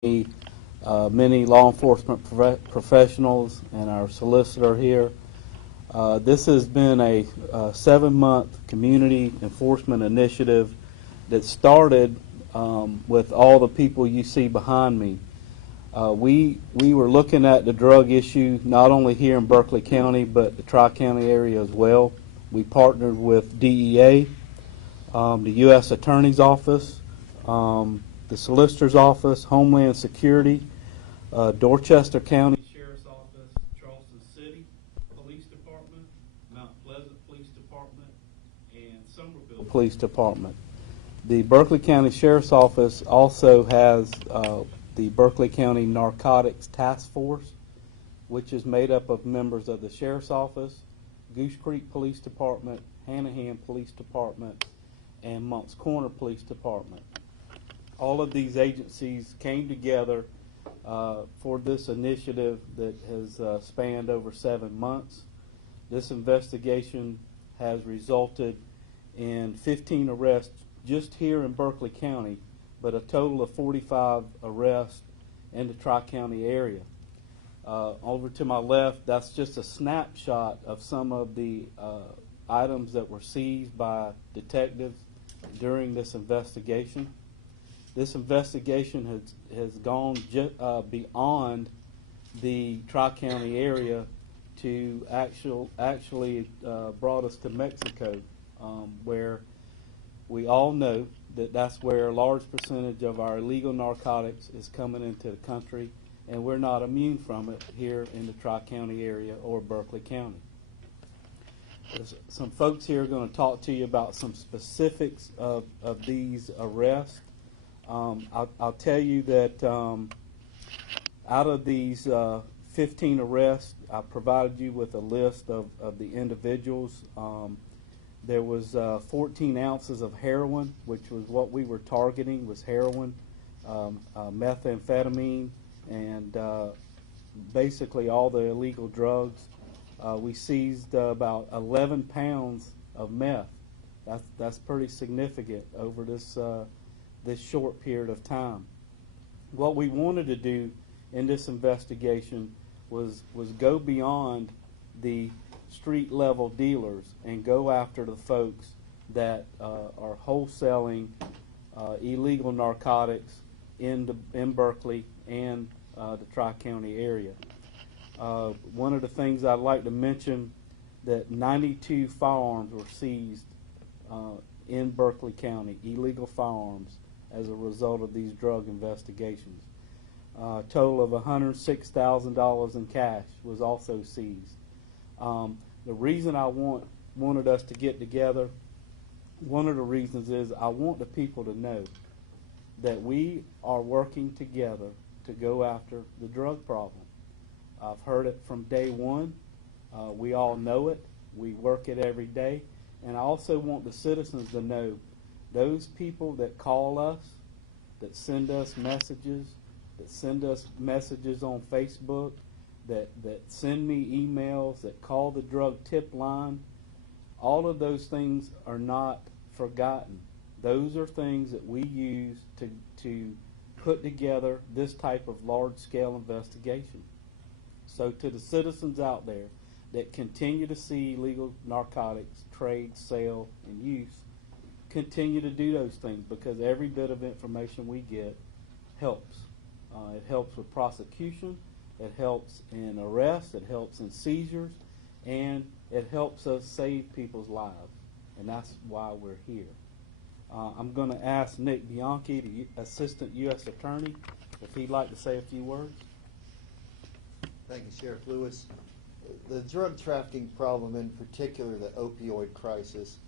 many law enforcement professionals and our solicitor here. This has been a 7-month community enforcement initiative that started with all the people you see behind me. We were looking at the drug issue not only here in Berkeley County but the Tri-County area as well. We partnered with DEA, the U.S. Attorney's Office, the Solicitor's Office, Homeland Security, Dorchester County Sheriff's Office, Charleston City Police Department, Mount Pleasant Police Department, and Somerville Police Department. The Berkeley County Sheriff's Office also has the Berkeley County Narcotics Task Force, which is made up of members of the Sheriff's Office, Goose Creek Police Department, Hanahan Police Department, and Moncks Corner Police Department. All of these agencies came together for this initiative that has spanned over 7 months. This investigation has resulted in 15 arrests just here in Berkeley County, but a total of 45 arrests in the Tri-County area. Over to my left, that's just a snapshot of some of the items that were seized by detectives during this investigation. This investigation has gone beyond the Tri-County area to actually brought us to Mexico, where we all know that that's where a large percentage of our illegal narcotics is coming into the country, and we're not immune from it here in the Tri-County area or Berkeley County. There's some folks here are going to talk to you about some specifics of these arrests. I'll tell you that out of these 15 arrests, I provided you with a list of the individuals. There was 14 ounces of heroin, which was what we were targeting, was heroin, methamphetamine, and basically all the illegal drugs. We seized about 11 pounds of meth. That's pretty significant over this short period of time. What we wanted to do in this investigation was go beyond the street level dealers and go after the folks that are wholesaling illegal narcotics in Berkeley and the Tri-County area. One of the things I'd like to mention that 92 firearms were seized in Berkeley County, illegal firearms, as a result of these drug investigations. A total of $106,000 in cash was also seized. The reason I wanted us to get together, one of the reasons is I want the people to know that we are working together to go after the drug problem. I've heard it from day one. We all know it. We work it every day. And I also want the citizens to know those people that call us, that send us messages, on Facebook, that send me emails, that call the drug tip line, all of those things are not forgotten. Those are things that we use to put together this type of large-scale investigation. So to the citizens out there that continue to see illegal narcotics, trade, sale, and use, continue to do those things, because every bit of information we get helps. It helps with prosecution, it helps in arrests, it helps in seizures, and it helps us save people's lives. And that's why we're here. I'm going to ask Nick Bianchi, the Assistant U.S. Attorney, if he'd like to say a few words. Thank you, Sheriff Lewis. The drug trafficking problem, in particular the opioid crisis,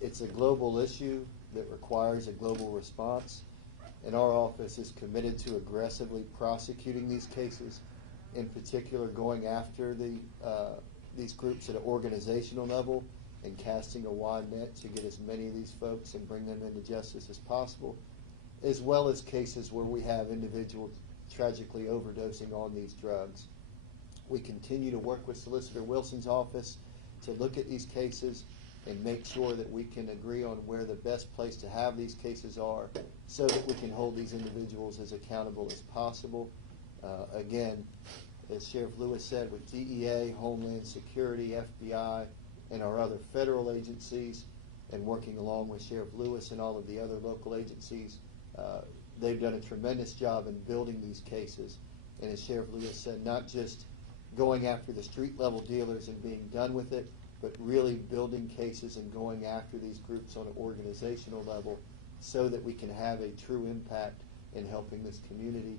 it's a global issue that requires a global response, and our office is committed to aggressively prosecuting these cases, in particular going after these groups at an organizational level and casting a wide net to get as many of these folks and bring them into justice as possible, as well as cases where we have individuals tragically overdosing on these drugs. We continue to work with Solicitor Wilson's office to look at these cases and make sure that we can agree on where the best place to have these cases are so that we can hold these individuals as accountable as possible. Again, as Sheriff Lewis said, with DEA, Homeland Security, FBI, and our other federal agencies, and working along with Sheriff Lewis and all of the other local agencies, they've done a tremendous job in building these cases. And as Sheriff Lewis said, not just going after the street level dealers and being done with it, but really building cases and going after these groups on an organizational level so that we can have a true impact in helping this community.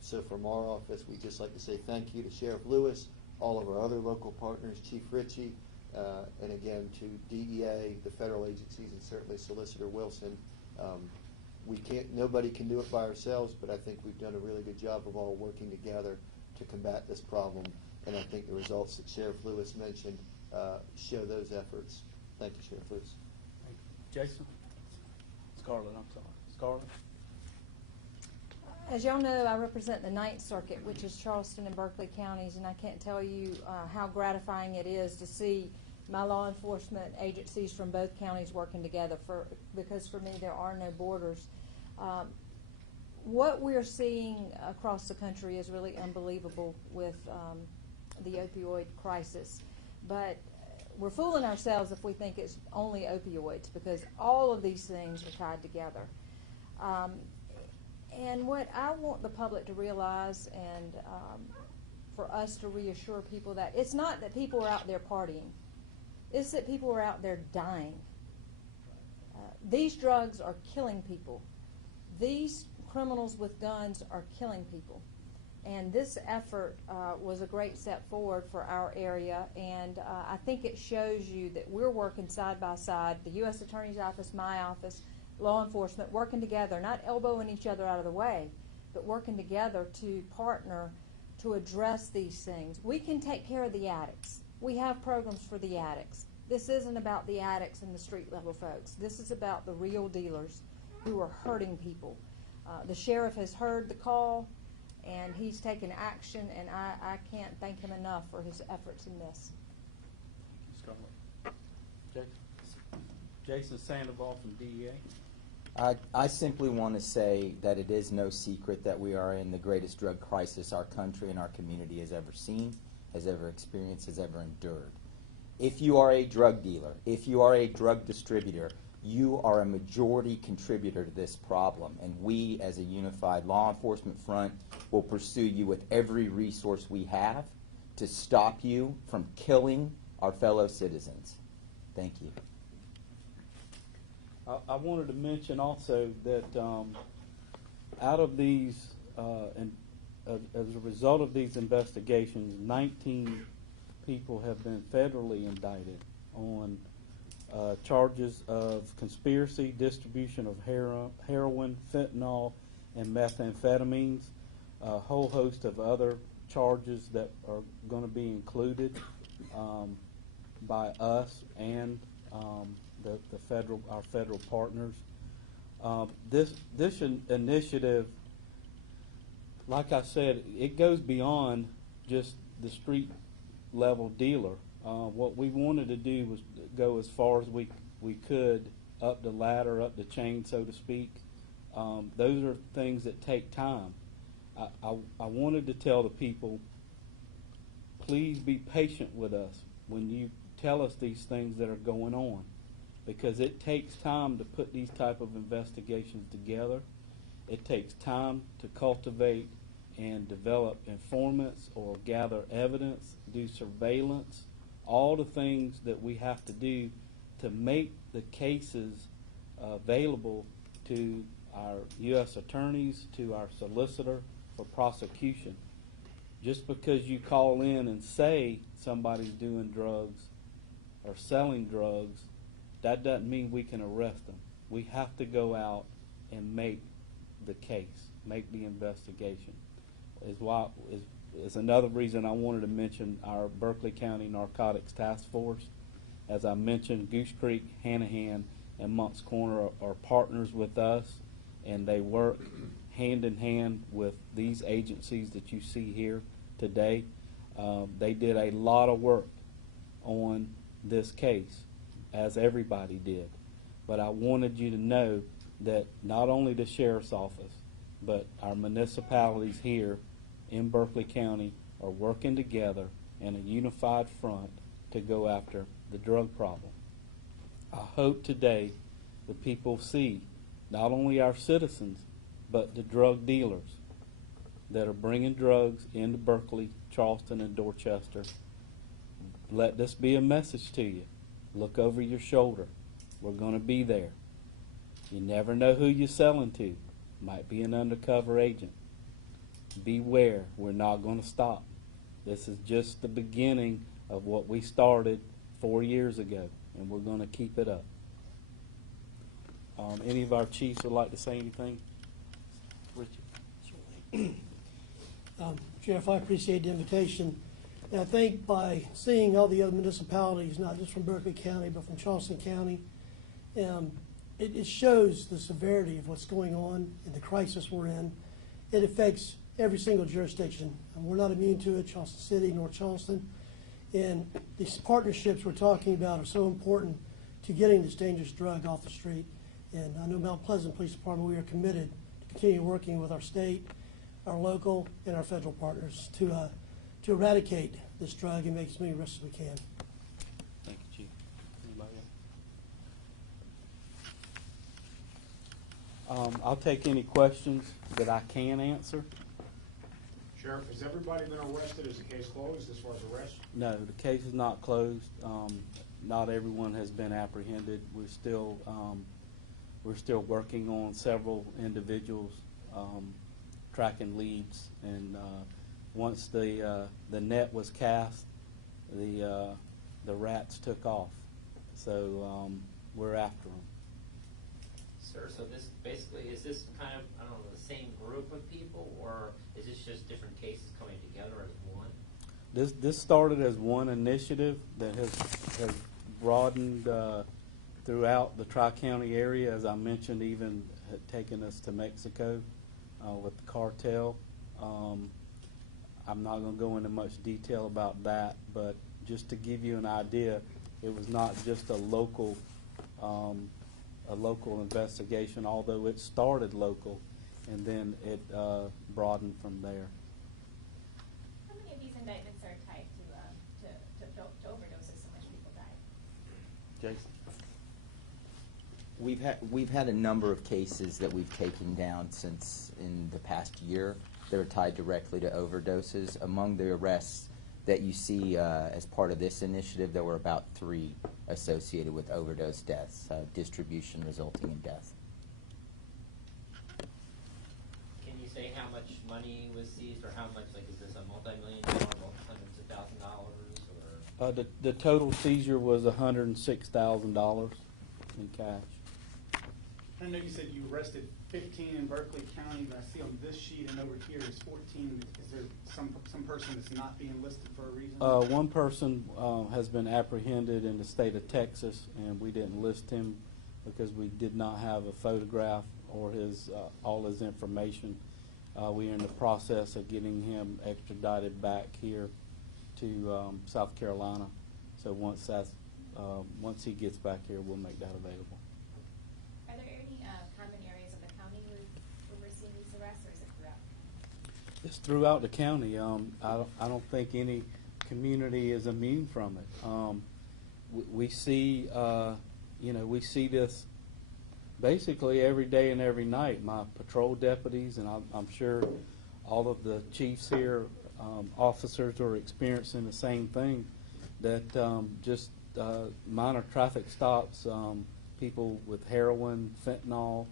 So from our office, we'd just like to say thank you to Sheriff Lewis, all of our other local partners, Chief Ritchie, and again to DEA, the federal agencies, and certainly Solicitor Wilson. Nobody can do it by ourselves, but I think we've done a really good job of all working together to combat this problem, and I think the results that Sheriff Lewis mentioned show those efforts. Thank you, Sheriff Lewis. Thank you. Jason? Scarlett, I'm sorry. Scarlett? As y'all know, I represent the Ninth Circuit, which is Charleston and Berkeley counties, and I can't tell you how gratifying it is to see my law enforcement agencies from both counties working together, because for me there are no borders. What we're seeing across the country is really unbelievable with the opioid crisis, but we're fooling ourselves if we think it's only opioids, because all of these things are tied together. And what I want the public to realize, and for us to reassure people, that it's not that people are out there partying, it's that people are out there dying. These drugs are killing people. These criminals with guns are killing people. And this effort was a great step forward for our area, and I think it shows you that we're working side by side, the U.S. Attorney's Office, my office, law enforcement, working together, not elbowing each other out of the way, but working together to partner to address these things. We can take care of the addicts. We have programs for the addicts. This isn't about the addicts and the street level folks. This is about the real dealers who are hurting people. The sheriff has heard the call, and he's taken action, and I can't thank him enough for his efforts in this. Scarlett. Jason Sandoval from DEA. I simply want to say that it is no secret that we are in the greatest drug crisis our country and our community has ever seen, has ever experienced, has ever endured. If you are a drug dealer, if you are a drug distributor, you are a majority contributor to this problem, and we as a unified law enforcement front will pursue you with every resource we have to stop you from killing our fellow citizens. Thank you. I wanted to mention also that out of these, as a result of these investigations, 19 people have been federally indicted on charges of conspiracy, distribution of heroin, fentanyl, and methamphetamines, a whole host of other charges that are going to be included by us and our federal partners. This initiative, like I said, it goes beyond just the street level dealer. What we wanted to do was go as far as we could up the ladder, up the chain, so to speak. Those are things that take time. I wanted to tell the people, please be patient with us when you tell us these things that are going on, because it takes time to put these type of investigations together. It takes time to cultivate and develop informants or gather evidence, do surveillance, all the things that we have to do to make the cases available to our U.S. attorneys, to our solicitor for prosecution. Just because you call in and say somebody's doing drugs or selling drugs, that doesn't mean we can arrest them. We have to go out and make the case, make the investigation. Is another reason I wanted to mention our Berkeley County Narcotics Task Force. As I mentioned, Goose Creek, Hanahan, and Moncks Corner are partners with us, and they work hand in hand with these agencies that you see here today. They did a lot of work on this case. as everybody did. But I wanted you to know that not only the sheriff's office, but our municipalities here in Berkeley County are working together in a unified front to go after the drug problem. I hope today the people see not only our citizens, but the drug dealers that are bringing drugs into Berkeley, Charleston, and Dorchester. Let this be a message to you. Look over your shoulder. We're going to be there. You never know who you're selling to. Might be an undercover agent. Beware. We're not going to stop. This is just the beginning of what we started 4 years ago, and we're going to keep it up. Any of our chiefs would like to say anything? Richard. Sheriff, I appreciate the invitation. And I think by seeing all the other municipalities, not just from Berkeley County, but from Charleston County, it shows the severity of what's going on and the crisis we're in. It affects every single jurisdiction. And we're not immune to it, Charleston City, North Charleston. And these partnerships we're talking about are so important to getting this dangerous drug off the street. And I know Mount Pleasant Police Department, we are committed to continue working with our state, our local, and our federal partners to eradicate this drug and make as many arrests as we can. Thank you, Chief. Anybody else? I'll take any questions that I can answer. Sheriff, has everybody been arrested? Is the case closed as far as arrests? No, the case is not closed. Not everyone has been apprehended. We're still working on several individuals, tracking leads, and once the net was cast, the rats took off. So we're after them. Sir, so this basically, is this kind of, I don't know, the same group of people, or is this just different cases coming together as one? This started as one initiative that has broadened throughout the Tri-County area. As I mentioned, even had taken us to Mexico with the cartel. I'm not going to go into much detail about that, but just to give you an idea, it was not just a local investigation, although it started local, and then it broadened from there. How many of these indictments are tied to overdoses so much people die? Jason? We've had a number of cases that we've taken down since in the past year that are tied directly to overdoses. Among the arrests that you see as part of this initiative, there were about 3 associated with overdose deaths, distribution resulting in death. Can you say how much money was seized, or how much, like, is this a multi-million-dollar, hundreds of $1,000s, or? The total seizure was $106,000 in cash. I know you said you arrested 15 in Berkeley County, but I see on this sheet and over here is 14. Is there some person that's not being listed for a reason? One person has been apprehended in the state of Texas, and we didn't list him because we did not have a photograph or his all his information. We are in the process of getting him extradited back here to South Carolina. So once he gets back here, we'll make that available. Are there any common areas of the county where we're seeing these arrests, or is it throughout? It's throughout the county. I don't think any community is immune from it. We see, we see this basically every day and every night. My patrol deputies, and I'm sure all of the chiefs here, officers are experiencing the same thing. That just minor traffic stops, people with heroin, fentanyl,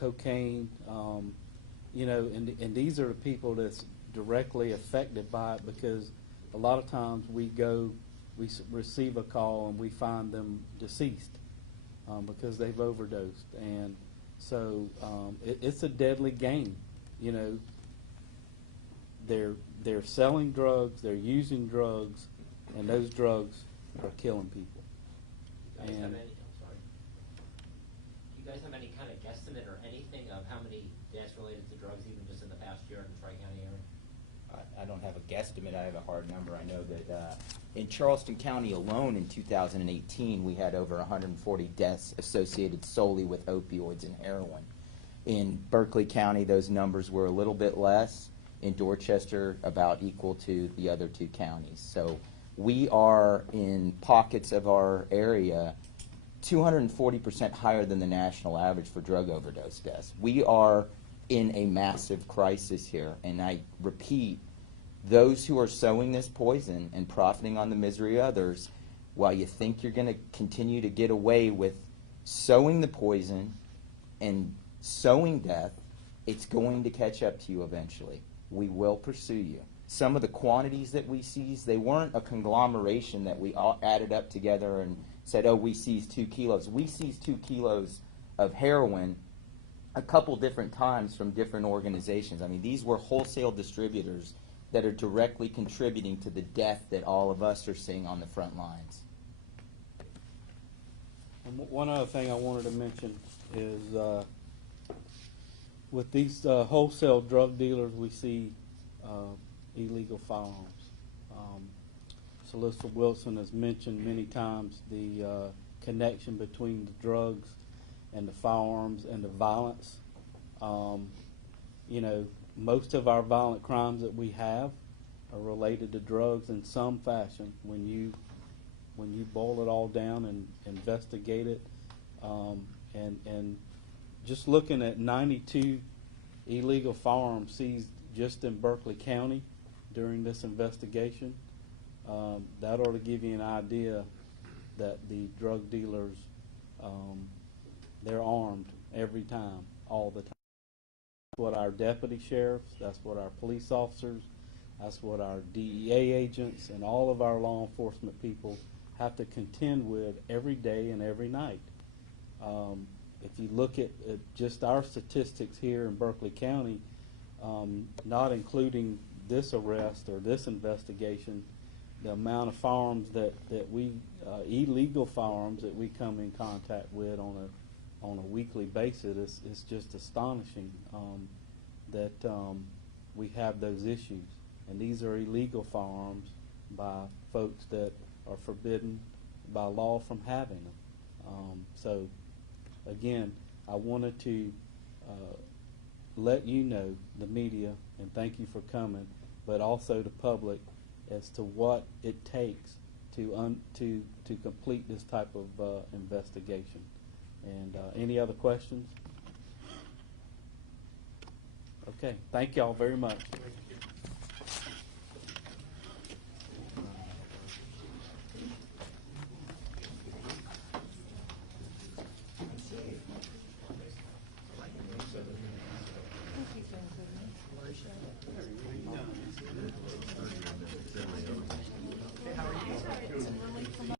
cocaine, and these are the people that's directly affected by it, because a lot of times we receive a call and we find them deceased because they've overdosed, and so it's a deadly game. They're selling drugs, they're using drugs, and those drugs are killing people. Do you guys have any kind of guesstimate or anything of how many deaths related to drugs, even just in the past year in the Tri-County area? I don't have a guesstimate. I have a hard number. I know that In Charleston County alone in 2018, we had over 140 deaths associated solely with opioids and heroin. In Berkeley County, those numbers were a little bit less. In Dorchester, about equal to the other two counties. So we are, in pockets of our area, 240% higher than the national average for drug overdose deaths. We are in a massive crisis here, and I repeat, those who are sowing this poison and profiting on the misery of others, while you think you're going to continue to get away with sowing the poison and sowing death, it's going to catch up to you eventually. We will pursue you. Some of the quantities that we seized, they weren't a conglomeration that we all added up together and said, oh, we seized 2 kilos. We seized 2 kilos of heroin a couple different times from different organizations. I mean, these were wholesale distributors that are directly contributing to the death that all of us are seeing on the front lines. And one other thing I wanted to mention is with these wholesale drug dealers, we see illegal firearms. Solicitor Wilson has mentioned many times the connection between the drugs and the firearms and the violence. You know, most of our violent crimes that we have are related to drugs in some fashion. When you boil it all down and investigate it, and just looking at 92 illegal firearms seized just in Berkeley County during this investigation, that ought to give you an idea that the drug dealers, they're armed every time, all the time. That's what our deputy sheriffs, that's what our police officers, that's what our DEA agents and all of our law enforcement people have to contend with every day and every night. If you look at just our statistics here in Berkeley County, not including this arrest or this investigation, the amount of firearms that we, illegal firearms that we come in contact with on a weekly basis is just astonishing that we have those issues. And these are illegal firearms by folks that are forbidden by law from having them. So again, I wanted to let you know, the media, and thank you for coming, but also the public, as to what it takes to complete this type of investigation. And any other questions? Okay, thank y'all very much.